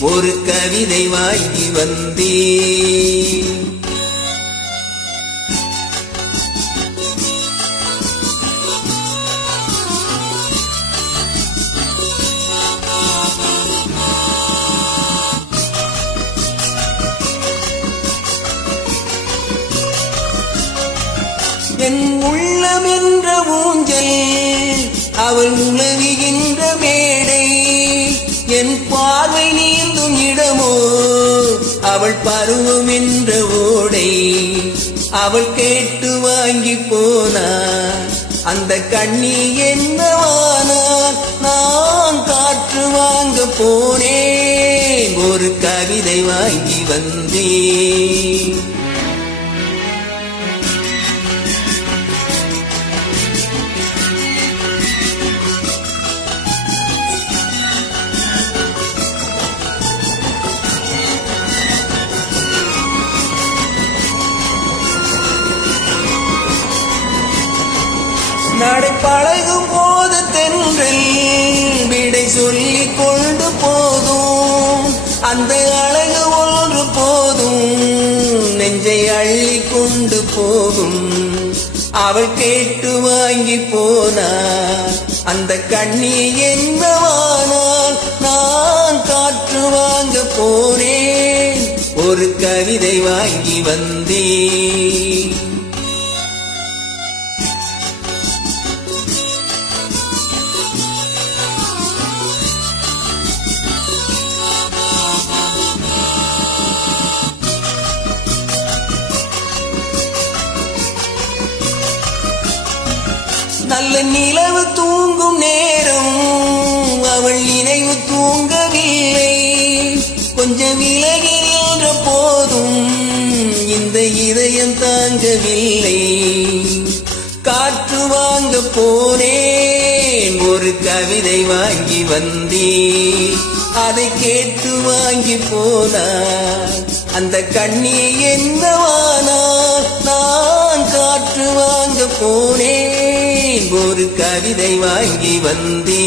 ஒரு கவிதை வாங்கி வந்தேன். என் உள்ளம் என்ற ஊஞ்சல் அவள் உலவுகின்ற மேடை என் பா அவள் பருவம் என்ற ஓடை அவள் கேட்டு வாங்கி போனார். அந்த கண்ணி என்னவானார் நான் காற்று வாங்க போனேன். ஒரு கவிதை வாங்கி வந்தேன். நடை பழகும் போது தென்றில் விடை சொல்லி கொண்டு போதும். அந்த அழகு ஒன்று போதும். நெஞ்சை அள்ளி கொண்டு போகும். அவள் கேட்டு வாங்கி போனார். அந்த கண்ணி என்னவானால் நான் காற்று வாங்க போனேன். ஒரு கவிதை வாங்கி வந்தேன். நல்ல நிலவு தூங்கும் நேரம் அவள் நினைவு தூங்கவில்லை. கொஞ்சம் விலகி நின்ற போதும் இந்த இதயம் தாங்கவில்லை. காற்று வாங்க போனேன் ஒரு கவிதை வாங்கி வந்தேன். அதை கேட்டு வாங்கி போனார். அந்த கண்ணி என்னவானா நான் காற்று வாங்க போ ஒரு கவிதை வாங்கி வந்தீ